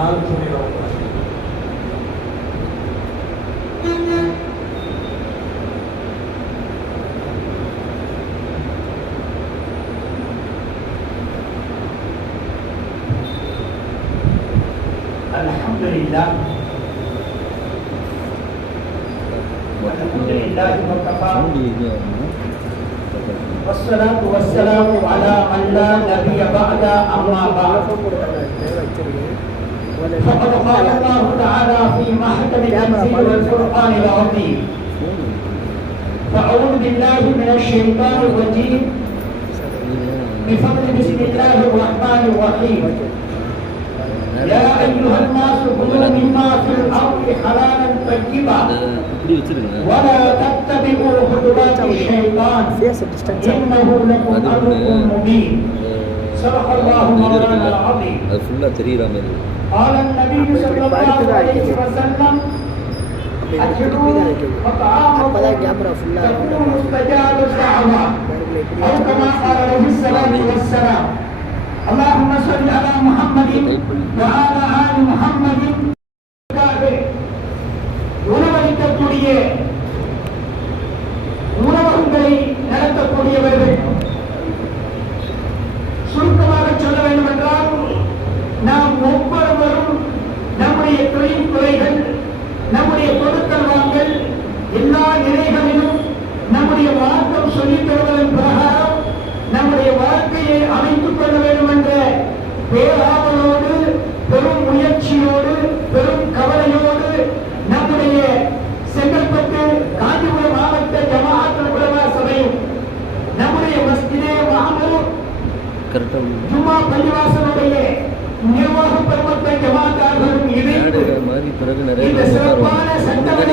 الحمد لله والحمد لله وكفى. والصلاة والسلام على من لا نبي بعد أما بعد. فقد قال الله تعالى في محكم الأنزل والفرقان العظيم فأعوذ بالله من الشيطان الرجيم. بفضل بسم الله الرحمن الرحيم. يا أيها الناس كلوا مما في الأرض حلالا طيبا ولا تتبعوا خطوات الشيطان إنه لكم عدو مبين. صدق الله مولانا العظيم அது ஃபுல்லாக தெரியுற மாதிரி قال النبي صلى الله عليه وسلم أكلوا وطعامكم அப்பதான் கேமரா ஃபுல்லா تكون مستجاب الدعوة أو كما قال عليه الصلاة والسلام اللهم صل على محمد وعلى آل محمد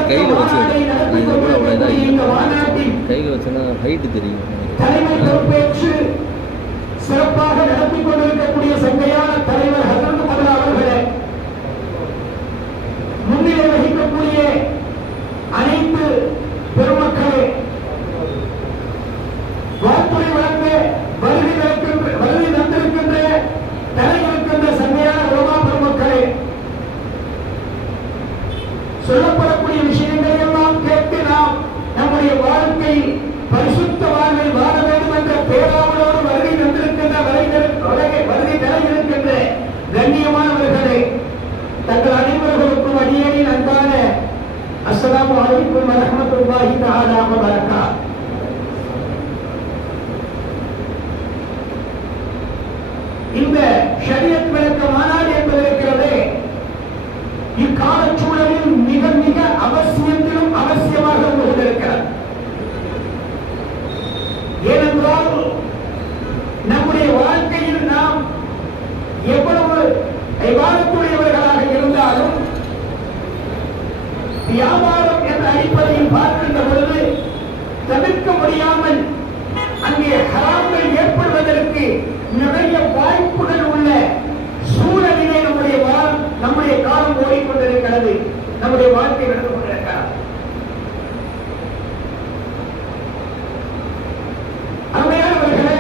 கையில் வச்சு மாநாட்டை நான் இது கூட அவ்வளோ இதாக கையில் வச்சேன்னா ஹைட்டு தெரியும். சிறப்பாக நடத்தி கொண்டிருக்கக்கூடிய சங்கையான தலைவர் ஹசரத் மல்லா அவர்களே முன்னிலை வகிக்கக்கூடிய அனைத்து பெருமக்களே வாழ்த்துறை வழங்க வருகை வருகை தந்திருக்கின்ற தலைவருக்கின்ற சங்கையான உலமா பெருமக்களே சொல்லப்படக்கூடிய விஷயங்களை எல்லாம் கேட்டு நாம் நம்முடைய வாழ்க்கை பரிசுத்த வாழ்வை வாழ வேண்டும் என்ற பேராவலோடு வருகை தந்திருக்கின்ற வருகை வருகை தர இருக்கின்ற கண்ணியமானவர்களே தங்கள் அனைவர்களுக்கும் அடியேனின் அன்பான அஸ்லாம் அலைக்கும் வரஹ்மத்துல்லாஹி தஆலா வ பரக்காத் இந்த ஷரியத் விளக்க மாநாடு என்பது இருக்கிறதே இக்கால சூழலில் மிக மிக அவசியத்திலும் அவசியமாக இருந்து கொண்டிருக்கிறது ஏனென்றால் நம்முடைய வாழ்க்கையில் நாம் எவ்வளவு விவாதத்துடையவர்களாக இருந்தாலும் வியாபாரம் என்ற அடிப்படையில் பார்க்கின்ற பொழுது தவிர்க்க முடியாமல் அங்கே ஹராம்கள் ஏற்படுவதற்கு நிறைய வாய்ப்புகள் உள்ள சூழலிலே நம்முடைய நம்முடைய காலம் ஓடிக்கொண்டிருக்கிறது. நம்முடைய வாழ்க்கை நடந்து கொண்டிருக்கிறது அருமையானவர்களே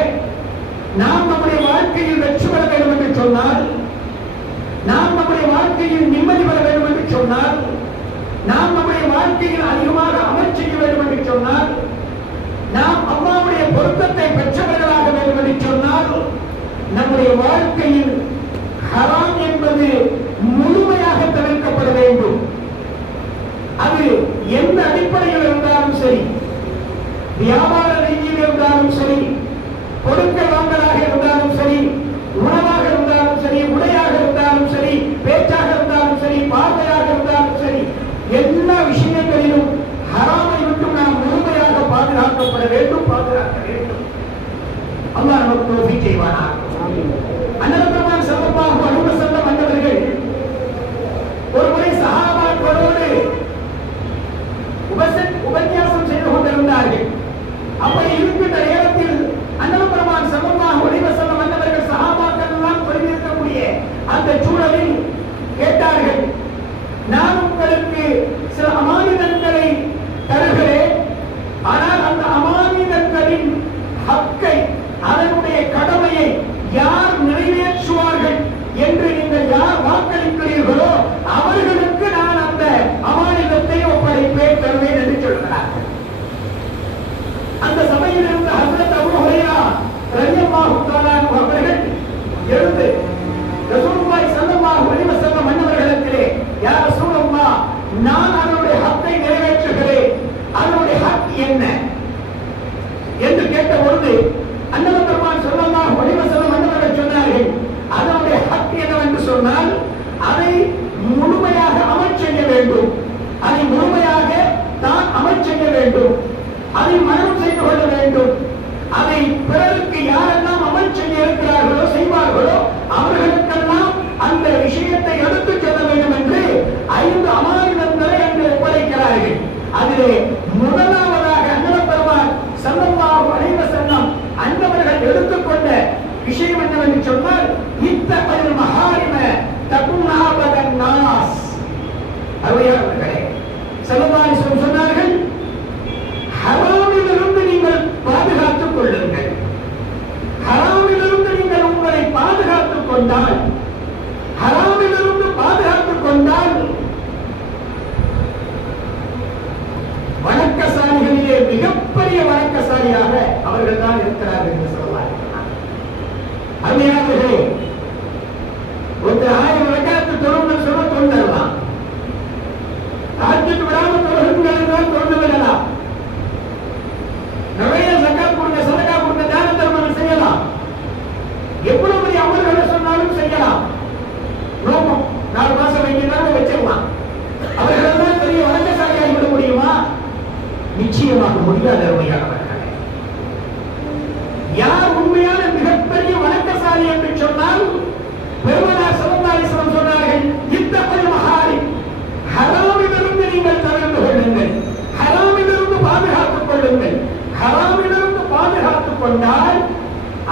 நாம் நம்முடைய வாழ்க்கையில் வெற்றி பெற வேண்டும் என்று சொன்னால் நாம் நம்முடைய வாழ்க்கையில் நிம்மதி பெற வேண்டும் என்று சொன்னால் நாம் நம்முடைய வாழ்க்கையில் அதிகமாக அமல் செய்ய வேண்டும் என்று சொன்னால் நாம் அம்மாவுடைய பொருத்தத்தை பெற்றவர்களாக வேண்டும் என்று சொன்னால் நம்முடைய வாழ்க்கையில் ஹராம் என்பது முழுமையாக தவிர்க்கப்பட வேண்டும். அது எந்த அடிப்படையில் இருந்தாலும் சரி வியாபார ரீதியில் இருந்தாலும் சரி கொடுக்க வாங்கலாக இருந்தாலும் சரி என்று சொன்னால் இத்தகைய மகாரிம தகுநாபதன் நாஸ். அருமையானவர்களே சல்லல்லாஹு சொன்னார்கள் ஹராமிலிருந்து நீங்கள் பாதுகாத்துக் கொள்ளுங்கள். ஹராமிலிருந்து நீங்கள் உங்களை பாதுகாத்துக் கொண்டால் ஹராமிலிருந்து பாதுகாத்துக் கொண்டால் வணக்கசாலிகளிலே மிகப்பெரிய வணக்கசாலியாக அவர்கள் தான் இருக்கிறார்கள். நிச்சயமாக அருமையானவர்களே யார் உண்மையான மிகப்பெரிய வணக்கசாலி என்று சொன்னால் பெருமனார் சிவந்தாரிசனம் சொன்னார்கள் இத்தகைய மகாரி ஹராமிலிருந்து நீங்கள் தவிர்த்து கொள்ளுங்கள். ஹராமிலிருந்து பாதுகாத்துக் கொள்ளுங்கள். ஹராமிலிருந்து பாதுகாத்துக் கொண்டால்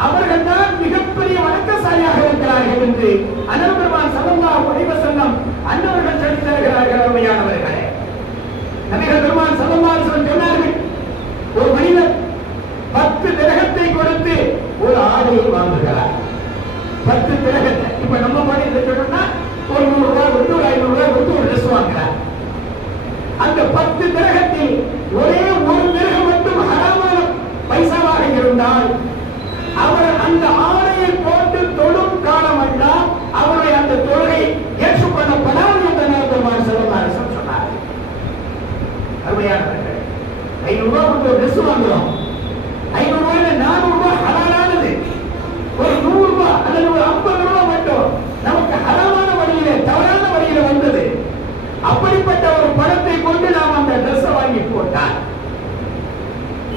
அவர்கள் தான் மிகப்பெரிய வணக்கசாலியாக இருக்கிறார்கள் என்று அனல் சமந்தா சல்லல்லாஹு சங்கம் அன்னவர்கள் சொல்லி தருகிறார்கள் அருமையானவர்களே. நபிகள் பெருமான் சல்லல்லாஹு சொன்னார்கள் ஒரு மனிதன் பத்து திரகத்தை கொடுத்து ஒரு ஆடையை வாங்குகிறார். பத்து திரகத்தை இப்ப நம்ம மாதிரி இருக்கணும்னா ஒரு நூறு ரூபாய் கொடுத்து ஒரு ஐநூறு ரூபாய் கொடுத்து ஒரு ட்ரெஸ் வாங்குறார். அந்த பத்து திரகத்தில் ஒரே ஒரு திரகம் மட்டும் ஹராமான பைசாவாக இருந்தால் அவர் அந்த ஆடையை போட்டு தொழும் காலமெல்லாம் அவருடைய அந்த தொழுகை ஏற்றுக்கொள்ளப்படாது என்று பெருமான் செல்வமாறு சொன்னார் அருமையானவர்கள் ஐநூறு ரூபா கொடுத்து ஒரு ட்ரெஸ் வாங்குறோம். ஐநூறு ரூபாயில நானூறு ரூபாய் ஹலாலானது. ஒரு நூறு ரூபாய் அல்லது ஒரு ஐம்பது ரூபாய் மட்டும் நமக்கு ஹராமான வழியில தவறான வழியில வந்தது. அப்படிப்பட்ட ஒரு பணத்தை கொண்டு நாம் அந்த ட்ரெஸ் வாங்கி போட்டால்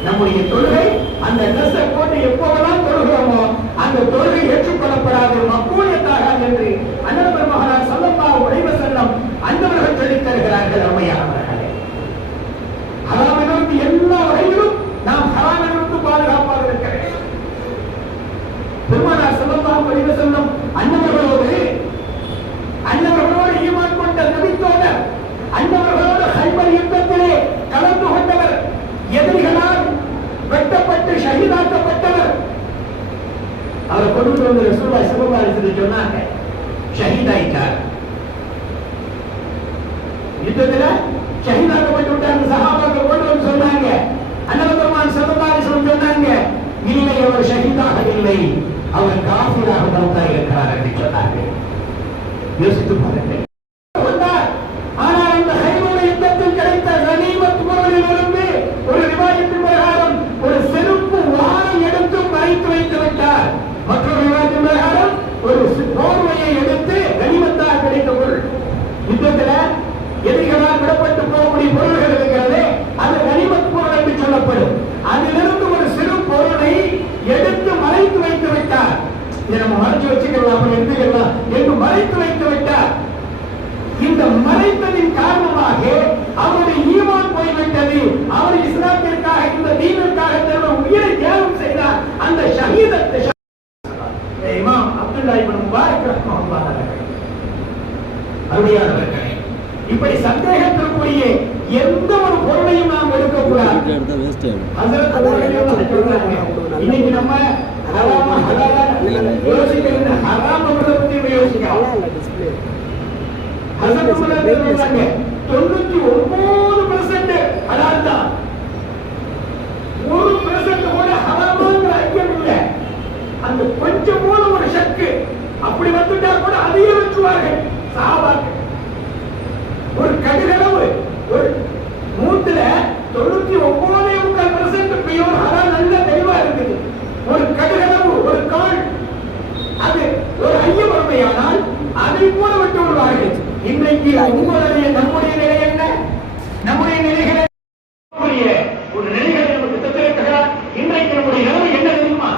நம்முடைய தொழுகை அந்த ட்ரெஸ்ஸை போட்டு எப்போதெல்லாம் தொழுகிறோமோ அந்த தொழுகை ஏற்றுக்கொள்ளப்படாது மக்கூலியத்தாகாது என்று அண்ணன் பெருமகனார் சொல்லப்பா உடைவ செல்லம் அந்தவர்கள் சொல்லித் தருகிறார்கள் அம்மையானவர்களே. ஹராமிலிருந்து எல்லா வகையிலும் நாம் ஹராமிலிருந்து பாதுகாப்பாக இருக்க வேண்டும் பெருமானார் செல்லல்லாம் வடிவ செல்லும் அன்னவர்களோடு அன்னவர்களோடு ஈமான் கொண்ட நபித்தோழர் அன்னவர்களோடு ஹைபர் யுத்தத்திலே கலந்து கொண்டவர் எதிரிகளால் வெட்டப்பட்டு ஷஹீதாக்கப்பட்டவர். அவர் கொண்டு வந்து ரசூல்லா சிவபாரிசத்தை சொன்னாங்க ஷஹீதாயிட்டார் யுத்தத்துல ஷஹீதாக்கப்பட்டு விட்டாங்க சஹாபாக்கள் கொண்டு வந்து சொன்னாங்க அண்ணல் பெருமான் சிவபாரிசனம் சொன்னாங்க இல்லை அவர் ஷஹீதாகவில்லை அவர் காஃபிராக மௌத்தாக இருக்கிறார் என்று சொன்னார்கள் யோசித்து பாருங்கள் கொண்டார். ஆனால் அந்த ஹைபர் யுத்தத்தில் கிடைத்த கனிமத் பொருளிலிருந்து ஒரு ரிவாயத்தின் பிரகாரம் ஒரு செருப்பு வாரம் எடுத்து மறைத்து வைத்து விட்டார் மற்றொரு ரிவாயத்தின் பிரகாரம் ஒரு சி- போர்வையை எடுத்து கனிமத்தாக கிடைத்த பொருள் யுத்தத்துல எதிரிகளால் விடப்பட்டு போகக்கூடிய பொருள்கள் இருக்கிறது அது கனிமத் பொருள் என்று சொல்லப்படும் அதிலிருந்து ஒரு சிறு பொருளை எடுத்து மறைத்து வைத்து விட்டார் இதை நம்ம மறைச்சு வச்சுக்கலாம் அப்படி எடுத்துக்கலாம் என்று மறைத்து வைத்து விட்டார். இந்த மறைத்ததின் காரணமாக அவருடைய ஈமான் போய்விட்டது. அவர் இஸ்லாத்திற்காக இந்த தீனுக்காக தன்னுடைய உயிரை தியாகம் செய்தார். அந்த ஷஹீதத்தை இமாம் அப்துல்லா இப்னு முபாரக் அருமையானவர்களே இப்படி சந்தேகத்திற்குரிய எந்த ஒரு பொருளையும் நாம் எடுக்கக்கூடாது. இன்னைக்கு நம்ம யோசிக்க ஹலாலா யோசிக்கிறது ஹராம் பத்தி யோசிக்கிறோம் தொண்ணூத்தி ஒன்பது பெர்சென்ட் ஹலால் தான் ஒரு பெர்சென்ட் கூட ஹலாமாங்கிற ஐயம் இல்லை. அந்த கொஞ்சம் கூட ஒரு சக்கு அப்படி வந்துட்டா கூட அதையும் வச்சுவார்கள் சாபாக்கள் ஒரு கடுகளவு ஒரு நூத்துல தொண்ணூத்தி ஒன்பதே முக்கால் பெர்சென்ட் பியூர் ஹலால் நல்ல தெளிவா இருக்குது. ஒரு கடுகளவு ஒரு கால். அது ஒரு ஐயம் வறுமையானால் அதை போல விட்டு விடுவார்கள். இன்றைக்கு உங்களுடைய நம்முடைய நிலை என்ன? நம்முடைய நிலைகள் நம்முடைய ஒரு நிலைகளை நமக்கு தத்திருக்கிறார் இன்றைக்கு நம்முடைய நிலைமை என்ன தெரியுமா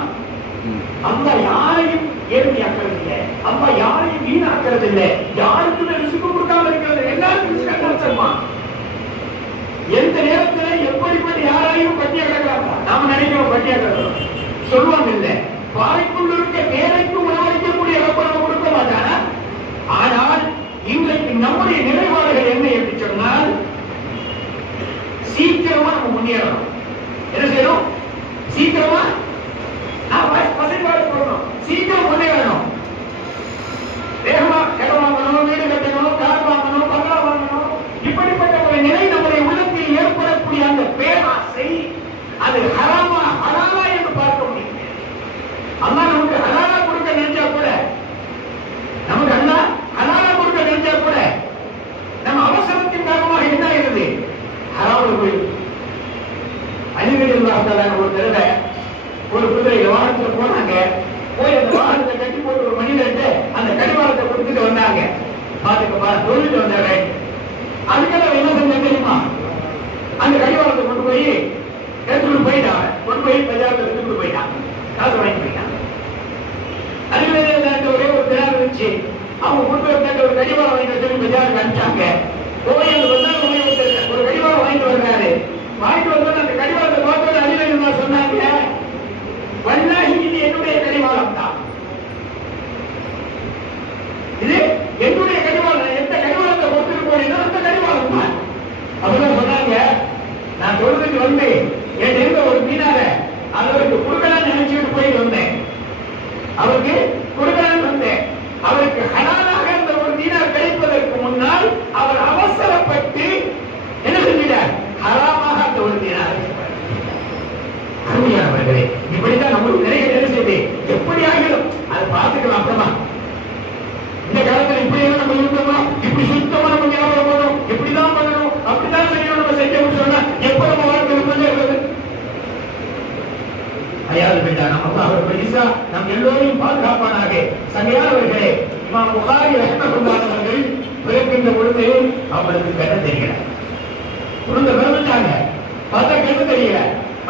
ம். அம்மா யாரையும் ஏழ்மையாக்குறது இல்லை அம்மா யாரையும் வீணாக்குறது இல்லை யாருக்கும் ரிசுக்கு கொடுக்காம இருக்கிறது எல்லாருக்கும் ரிசுக்கு கொடுத்துருமா எந்த நேரத்துல எப்படிப்பட்ட யாரையும் பட்டிய கிடக்கலாம் நாம நினைக்கிறோம் பட்டிய கிடக்கிறோம் சொல்லுவாங்க இல்ல வாய்க்குள்ள இருக்க வேலைக்கு உணவளிக்கக்கூடிய ரப்பரம் கொடுக்க மாட்டானா ஆனால் இன்றைக்கு நம்முடைய நிலைப்பாடுகள் என்ன என்று சொன்னால் சீக்கிரமா நம்ம முன்னேறணும் என்ன செய்யணும் சீக்கிரமா நான் வ- வசதிப்பாடு போடணும் சீக்கிரம் முன்னேறணும் வேகமா இடம் வாங்கணும் வீடு கட்டணும் கார் வாங்கணும் பங்களா வாங்கணும் இப்படிப்பட்ட ஒரு நிலை நம்முடைய உள்ளத்தில் ஏற்படக்கூடிய அந்த பேராசை அது ஹராமா ஹலாலா என்று பார்க்க முடியும் அம்மா நமக்கு ஹலாலா கொடுக்க நினைச்சா கூட நமக்கு அண்ணா ஹலாலா கொடுக்க நினைச்சா கூட நம்ம அவசரத்தின் காரணமாக என்ன ஆயிருது ஹராமல் போயிடுது அணிகளில் பார்த்தாங்க ஒரு தடவை ஒரு குதிரையில வாகனத்துல போனாங்க போய் அந்த வாகனத்தை கட்டி போட்டு ஒரு மனிதர்கிட்ட அந்த கடிவாளத்தை கொடுத்துட்டு வந்தாங்க பாத்துக்கப்பா தொழில் வந்தாரு அதுக்கெல்லாம் என்ன செஞ்ச தெரியுமா அந்த கடிவாளத்தை கொண்டு போய் எடுத்துட்டு போயிட்டாங்க கொண்டு போய் பஜார்ல எடுத்துட்டு போயிட்டான் காசு வாங்கி போயிட்டான் அதுவே ஒரே ஒரு தினம் இருந்துச்சு அவங்க கொண்டு ஒரு கடிவாளம் வாங்கிட்டு சொல்லி பஜாருக்கு அனுப்பிச்சாங்க. ஒரு கடிவாளம் வாங்கிட்டு வர்றாரு. வாங்கிட்டு வந்து அந்த கடிவாளத்தை பார்த்தோட சொன்னாங்க வல்லாஹி இது என்னுடைய கடிவாளம் தான் இது என்னுடைய கடிவாளம் எந்த கடிவாளத்தை கொடுத்துட்டு போனீங்கன்னா அந்த கடிவாளம் தான் சொன்னாங்க நான் சொல்றதுக்கு வந்து என் இருந்த ஒரு மீனார அவருக்கு கொடுக்கலாம்னு நினைச்சுட்டு போயிட்டு வந்தேன் அவருக்கு கொடுக்கலாம்னு வந்தேன். அவருக்கு ஹலாலாக அந்த ஒரு தீனார் கிடைப்பதற்கு முன்னால் அவர் அவசரப்பட்டு என்ன செஞ்சிட்டார் ஹராமாக அந்த ஒரு தீனார் அருமையானவர்களே இப்படிதான் நம்மளுக்கு நிறைய என்ன செய்யுது எப்படி ஆகிடும்? அதை பார்த்துக்கலாம் அப்புறமா. இந்த காலத்துல இப்படி எல்லாம் நம்ம இருந்தோமா? இப்படி சுத்தமா நம்ம ஞாபகம் பண்ணணும்? இப்படிதான் பண்ணணும்? அப்படிதான் செய்யணும் நம்ம செஞ்சோம்னு சொன்னா எப்ப நம்ம வாழ்க்கை முன்னேறது ஐயாவது பெற்றா நம்ம அவர் பெருசா? எல்லோரையும் பாதுகாப்பானாக. சங்கையானவர்களே இமாம் புகாரி ரஹ்மத்துல்லாஹி பிறக்கின்ற பொழுது அவங்களுக்கு கண்ண தெரியல. குழந்தை பிறந்துட்டாங்க பார்த்தா கண்ணு தெரியல.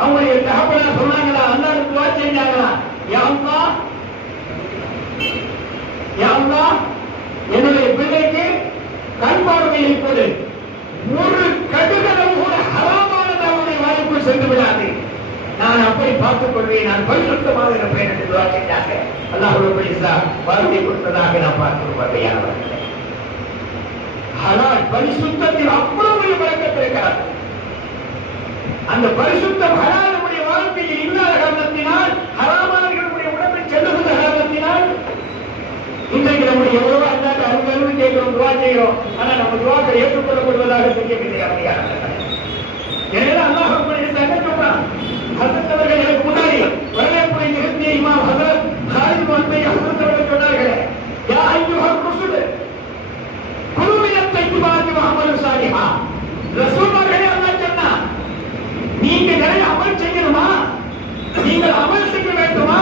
அவங்களுடைய தகப்பனா சொன்னாங்களா? அல்லாஹ் வா செஞ்சாங்களா? யா அல்லாஹ் என்னுடைய பிள்ளைக்கு கண் பார்வை இருப்பது ஒரு கடுகளவு கூட ஹராமானது அவருடைய வாய்ப்பு சென்று விடாது. நான் அப்படி பார்த்துக் கொள்வேன். நான் பரிசுத்தமாக இருப்பேன் என்று துவா செஞ்சாங்க அல்லாஹ் பரிசா பார்வை கொடுத்ததாக நான் பார்க்கிறோம் பார்வையானவர்களே ஆனால் பரிசுத்தத்தில் அவ்வளவு வழக்கத்தில் வழக்கத்திருக்கிறார் அந்த பரிசுத்தம் ஹலால் வாழ்க்கையில் இல்லாத காரணத்தினால் ஹராமானவர்களுடைய உடம்பில் செல்லுகின்ற காரணத்தினால் இன்றைக்கு நம்முடைய எவ்வளவு அல்லாத அருங்கல்னு கேட்கிறோம் துவா செய்கிறோம். ஆனா நம்ம துவாக்கள் ஏற்றுக்கொள்ளப்படுவதாக தெரியவில்லை அப்படியா எனவே அல்லாஹ் என்ன சொல்றான் ஹசரத் அவர்கள் எனக்கு முன்னாடி வரவேற்புரை நிறுத்திய இமாம் ஹசரத் ஹாலித் வந்தை ஹசரத் அவர்கள் சொன்னார்களே யா ஐயுஹர் ருசுல் குழுவினத்தை திபாதி முகமது சாலிஹா ரசூல்மார்களே அல்லாஹ் சொன்னான் நீங்க நிறைய அமல் செய்யணுமா நீங்கள் அமல் செய்ய வேண்டுமா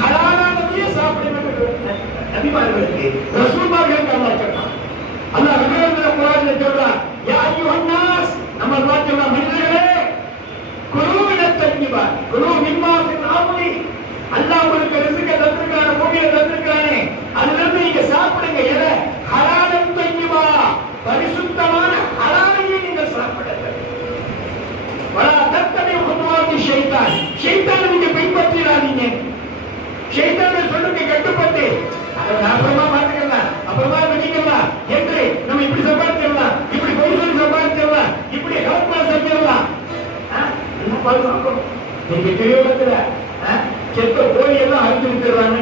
ஹலாலானதையே சாப்பிட வேண்டும் நபிமார்களுக்கு ரசூல்மார்களுக்கு அல்லாஹ் சொன்னான் அல்லாஹ் ரபியல் குரானில் சொல்றான் யா அய்யுஹன் நாஸ் நம்ம பார்த்து சொல்றான் மனிதர்களே குரு மினத்தன்னிபா குரு மிம்மா ஃபில் அல்லாஹ் உங்களுக்கு ரிசுக்க தந்திருக்கான பூமியில தந்திருக்கானே அதுல இருந்து நீங்க சாப்பிடுங்க எதை ஹலாலம் தன்னிபா பரிசுத்தமான ஹலாலையே நீங்கள் சாப்பிடுங்க வலா தத்தனை உருவாக்கி ஷைத்தான் ஷைத்தானை நீங்க பின்பற்றிடாதீங்க ஷைத்தானை சொல்லுங்க கட்டுப்பட்டு அதை நான் அப்புறமா பார்த்துக்கலாம் அப்புறமா பண்ணிக்கலாம் என்று நம்ம இப்படி சம்பாதிச்சிடலாம் இப்படி பொய் சொல்லி சம்பாதிச்சிடலாம் இப்படி ஹவுமா செஞ்சிடலாம் ஆ? என்ன பாதுகாக்கும் நீங்க செத்த கோழி எல்லாம் அழிச்சு விட்டுறாங்க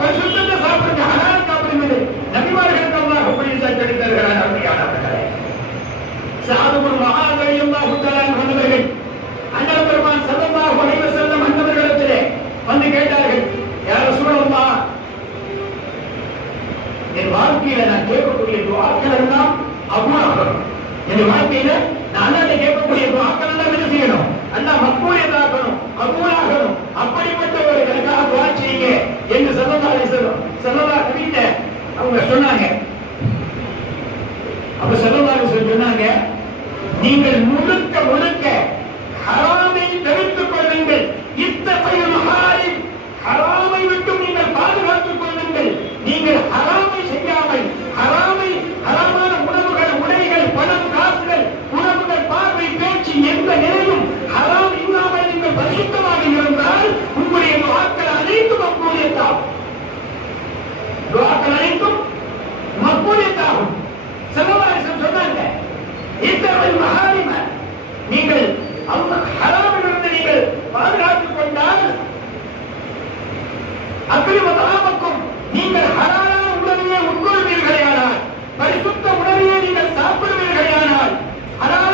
పరిశుద్ధంగా సాగుతున్న ఆహారాన్ని కాపాడి నవి వారికి செல்லமாக வீட்டை அவங்க சொன்னாங்க. அப்ப செல்லமாக சொன்னாங்க நீங்கள் முழுக்க முழுக்க நீங்கள் ஹராமிலிருந்து நீங்கள் பாதுகாத்துக் கொண்டால் அக்ரி மதாமக்கும் நீங்கள் ஹரான உணவையே உட்கொள்வீர்களேயானால் பரிசுத்த உடனே நீங்கள் சாப்பிடுவீர்களேயானால் ஹரான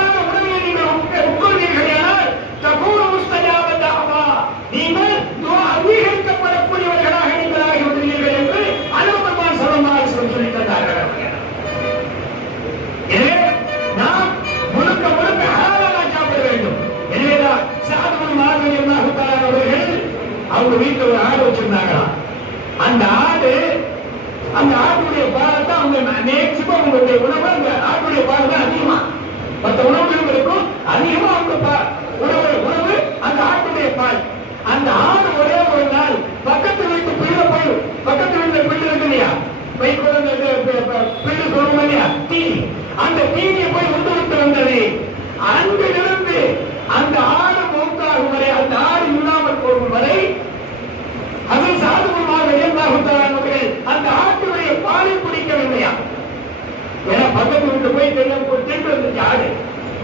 பக்கத்து வீட்டு போய் தெரியாம ஒரு திண்டு வந்துச்சு ஆடு.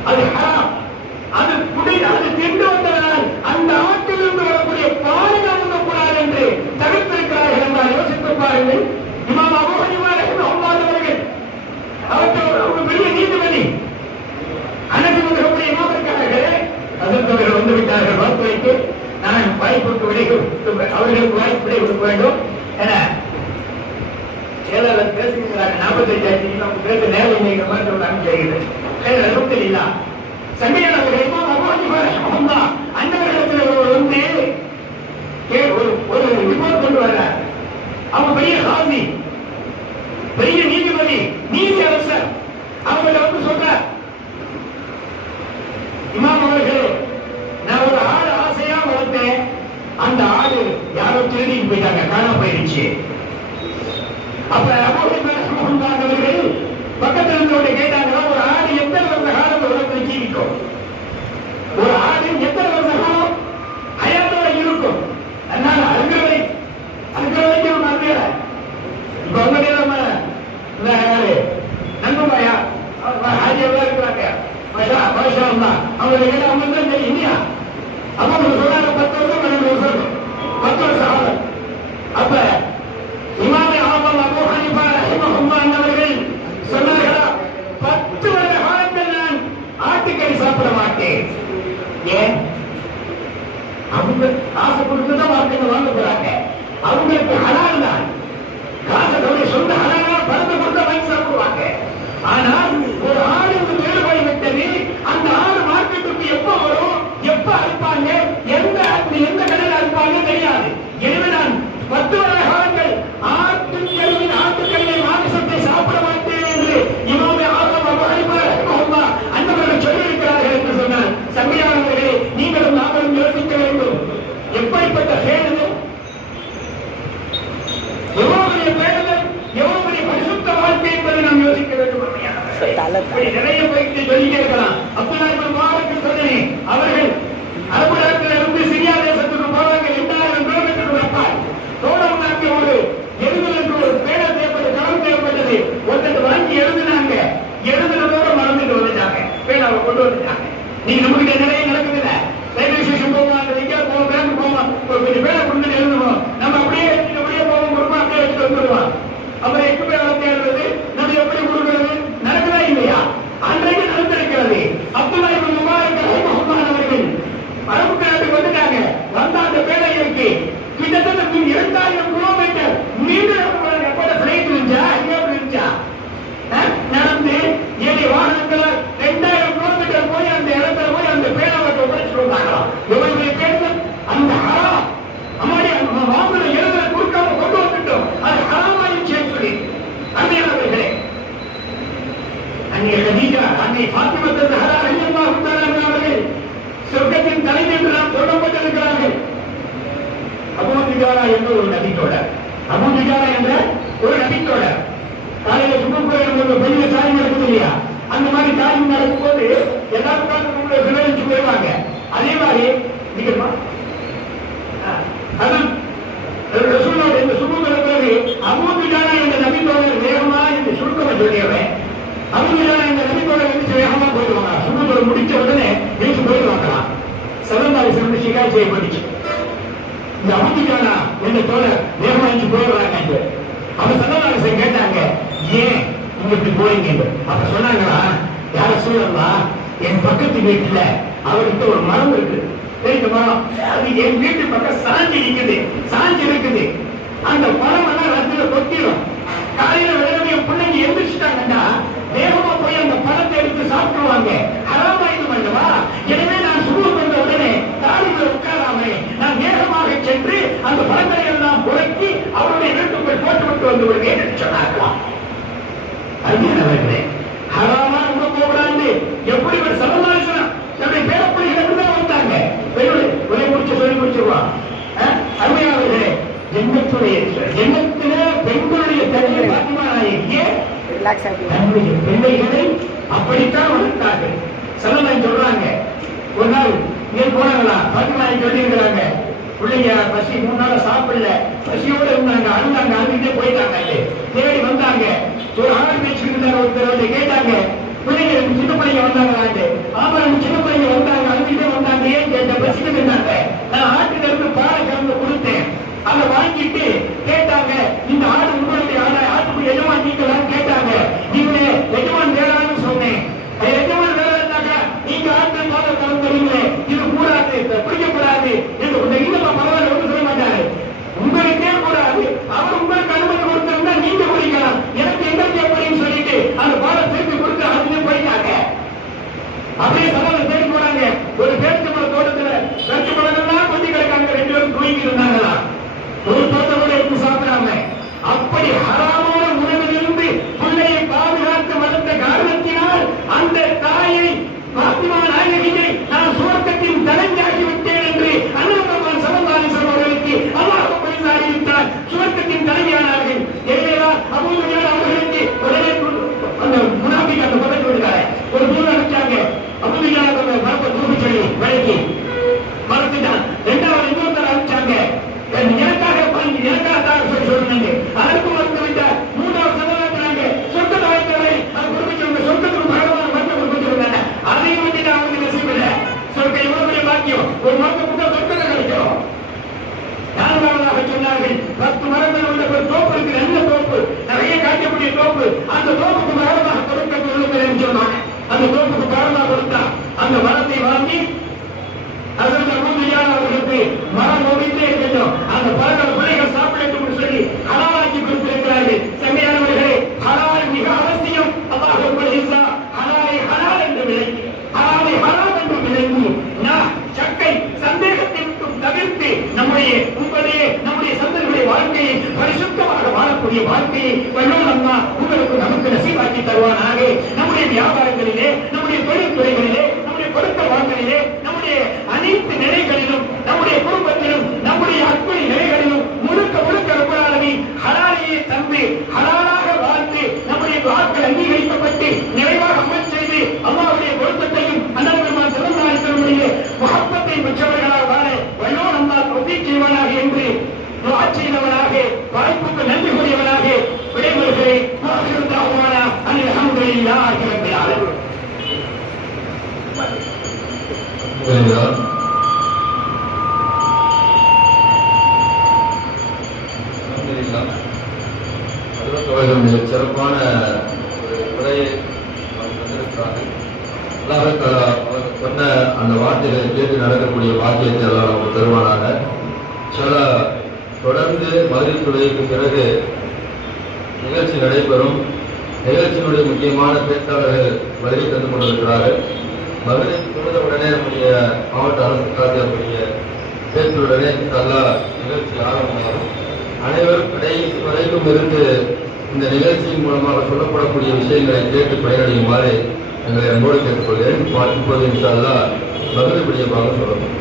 அது ஹராம். அது குடி அது திண்டு வந்தவனால் அந்த ஆட்டிலிருந்து வரக்கூடிய பாலில் அருந்தக்கூடாது என்று தவிர்த்திருக்கிறார்கள் என்றால் யோசித்து பாருங்கள். இமாம் அபோகனிமார் அம்மாது அவர்கள் அவர்கள் ஒரு பெரிய நீதிபதி. அனைத்து மன்றக்கூடிய இமாம் இருக்கார்களே அதற்கு வந்து விட்டார்கள். வாக்கு வைத்து நான் வாய்ப்புக்கு விடை அவர்களுக்கு வாய்ப்பு விடை கொடுக்க வேண்டும் என செயலாளர் பேசுகிறாங்க நாற்பத்தஞ்சு ஆயிரத்தி நம்ம பேச நேரம் இல்லைங்கிற மாதிரி சொல்றாங்க செய்கிறேன் செயலாளர் இல்லா. சண்டையாளர் அந்த இடத்துல வந்து ஒரு ரிப்போர்ட் கொண்டு வர்றார். அவங்க பெரிய காசி பெரிய அப்ப அவங்க காசை கொடுத்துதான் வாழ்க்கையில வாங்க போறாங்க. அவங்களுக்கு ஹலால் தான். காசை தன்னுடைய சொந்த ஹலாலான பணத்தை கொடுத்தா வாங்கி சாப்பிடுவாங்க. ஆனால் தலை நிறைய வைத்து சொல்லிட்டே இருக்கலாம் அவர்கள் அரபு நாட்டில இருந்து சிரியா தேசத்துக்கு போறாங்க இரண்டாயிரம் கிலோமீட்டர் உழைப்பார் தோடம் நாட்டி ஒரு எருதல் என்று ஒரு பேட தேவைப்பட்ட களம் தேவைப்பட்டது ஒருத்தர் வாங்கி எழுதுனாங்க எழுதுனதோட மறந்துட்டு வந்துட்டாங்க பேனாவை கொண்டு வந்துட்டாங்க நீங்க நம்ம கிட்ட நிறைய நடக்குதுல்ல ரயில்வே ஸ்டேஷன் போவோம் அந்த எங்கேயாவது போவோம் பேங்க் போவோம் ஒரு கொஞ்சம் பேரை கொண்டு எழுதுவோம் நம்ம அப்படியே எடுத்துட்டு அப்படியே போவோம் ஒரு அப்படியே எடுத்துட்டு வந்துடுவோம் அப்புறம் எங்க போய் வளர்த்து எழுதுறது நம்ம எப்படி கொடுக்கிறது நடக்குதா இல்லையா அன்றைக்கு நடந்திருக்கிறது அப்துல்லா இப்னு முபாரக் ரஹிமஹுல்லாஹ் அவர்கள் அரபு நாட்டுக்கு வந்துட்டாங்க வந்த அந்த பேரை இருக்கு கிட்டத்தட்ட நீ இரண்டாயிரம் கிலோமீட்டர் நீண்ட எப்போட பிளைட் இருந்துச்சா எங்க இருந்துச்சா அஹ், நடந்து ஏழு வாகனத்துல ரெண்டாயிரம் கிலோமீட்டர் போய் அந்த இடத்துல போய் அந்த பேனாவை உடைச்சிட்டு வந்தாங்களாம் இவருடைய பேர் அந்த ஹராம் அம்மாடி அந்த வாங்குற எழுதுற கொடுக்காம கொண்டு வந்துட்டோம் அது ஹராமாயிடுச்சு சொல்லி அருமையானவர்களே அன்னை கதீஜா அன்னை பாத்திமத்து ஜஹரா ரலியல்லாஹு தஆலா அன்ஹா அவர்கள் சொர்க்கத்தின் தலைமை என்று நாம் சொல்லப்பட்டிருக்கிறார்கள் அபூ என்ற ஒரு நபித்தோழர் அபு திஜாரா என்ற ஒரு நபித்தோழர் காலையில சுமம் ஒரு பெரிய சாயம் நடக்குது இல்லையா? அந்த மாதிரி தாய் நடக்கும் போது எல்லாரும் பார்த்து உங்களை விளைவிச்சு போயிடுவாங்க. அதே மாதிரி நீங்கம்மா அதான் ரசூலோட இந்த சுமம் இருக்கிறது அபூ என்ற வேகமா சுருக்கமா இந்த நபித்தோட வேகமா போயிடுவாங்க. முடிச்ச உடனே சதந்தாரி சிகாய் செய்யப்பட்டுச்சு. இந்த என்ற தோழர் வேகமா எழுந்து போயிடுறாங்க அவன் சதந்தாரி கேட்டாங்க ஏன் நீங்க இப்படி போறீங்க அப்ப சொன்னாங்களா யார சொல்லலாம் என் பக்கத்து வீட்டுல அவர்கிட்ட ஒரு மரம் இருக்கு. தெரியுது மரம். அது என் வீட்டு பக்கம் சாஞ்சி நிக்குது. சாஞ்சி இருக்குது அந்த மரம் எல்லாம் ரத்துல கொத்திடும் காலையில விளையாட என் பிள்ளைங்க எந்திரிச்சிட்டாங்கன்னா வேகமா போய் அந்த பழத்தை எடுத்து சாப்பிடுவாங்க ஹராமாயுதம் அல்லவா எனவே நான் சுருள் வந்த உடனே தாடியில் உட்காராம நான் வேகமாக சென்று அந்த பழங்களை எல்லாம் புரட்டி அவருடைய வீட்டுக்குள் போட்டுவிட்டு வந்து விடுவேன் என்று சொன்னார்களாம் அருமையானவர்களே ஹராமா உங்க போகலாண்டு எப்படி ஒரு சமதாசனம் தன்னுடைய பேரப்பிள்ளைகள் எப்படிதான் வந்தாங்க? ஒரே முடிச்சு சொல்லி முடிச்சிருவான். அருமையானவர்களே ஜென்மத்துடைய ஜென்மத்தில பெண்களுடைய தன்மை பாத்திமா நாயகியே தன்னுடைய பிள்ளைகளை அப்படித்தான் வளர்த்தார்கள். சலமாய் சொல்றாங்க. ஒரு நாள் இங்கே போனாங்களா? பாத்திமாய் சொல்லியிருக்கிறாங்க பிள்ளைங்க பசி மூணு நாளா சாப்பிடல. பசியோட இருந்தாங்க. அழுந்தாங்க அழுதுகிட்டே போயிட்டாங்க அங்கே. தேடி வந்தாங்க. ஒரு ஆள் பேச்சுக்கிட்டு இருந்தாங்க ஒருத்தர் வந்து கேட்டாங்க. பிள்ளைங்க சின்ன பிள்ளைங்க வந்தாங்களாண்டு ஆமா சின்ன பிள்ளைங்க வந்தாங்க அழுதுகிட்டே வந்தாங்க. ஏன் கேட்ட பசிக்கிட்டு இருந்தாங்க நான் ஆட்டுல இருந்து பாலை கலந்து கொடுத்தேன். அதை வாங்கிட்டு கேட்டாங்க இந்த ஆடு உங்களுடைய ஆடா ஆட்டுக்கு எஜமான் நீங்களான்னு கேட்டாங்க நீங்க எஜமான் வேளான்னு சொன்னேன் அது எஜமான் வேளாண்டாக்கா நீங்க ஆட்டு பாலை கலந்துறீங்களே இது கூடாது பிடிக்கக்கூடாது என்று உங்க இல்லமா பரவாயில்ல ஒன்றும் சொல்ல மாட்டாரு உங்களுக்கே கூடாது அவர் உங்களுக்கு அனுமதி கொடுத்திருந்தா நீங்க குடிக்கலாம் எனக்கு எங்களுக்கு எப்படின்னு சொல்லிட்டு அந்த பாலை திருப்பி கொடுத்து அதுல போயிட்டாங்க அப்படியே புரியுதா? அவர்கள் மிகச் சிறப்பான ஒரு உரையை சொன்ன அந்த வார்த்தைகளை கேட்டு நடக்கக்கூடிய வாக்கியத்தை எல்லாம் நமக்கு தருவானாக சில தொடர்ந்து மதுரை துறைக்கு பிறகு நிகழ்ச்சி நடைபெறும். நிகழ்ச்சியினுடைய முக்கியமான பேச்சாளர்கள் வருகை தந்து கொண்டிருக்கிறார்கள். மதுரை நம்முடைய மாவட்ட அரசு காத்தியக்கூடிய பேச்சுடனே நல்லா நிகழ்ச்சி ஆரம்பமாகும். அனைவரும் கடைசி வரைக்கும் இருந்து இந்த நிகழ்ச்சியின் மூலமாக சொல்லப்படக்கூடிய விஷயங்களை கேட்டு பயனடையுமாறு எங்களை அன்போடு கேட்டுக்கொள்கிறேன். இப்போது இன்ஷால்லா பகுதிப்படியமாக மதுரை சொல்லணும்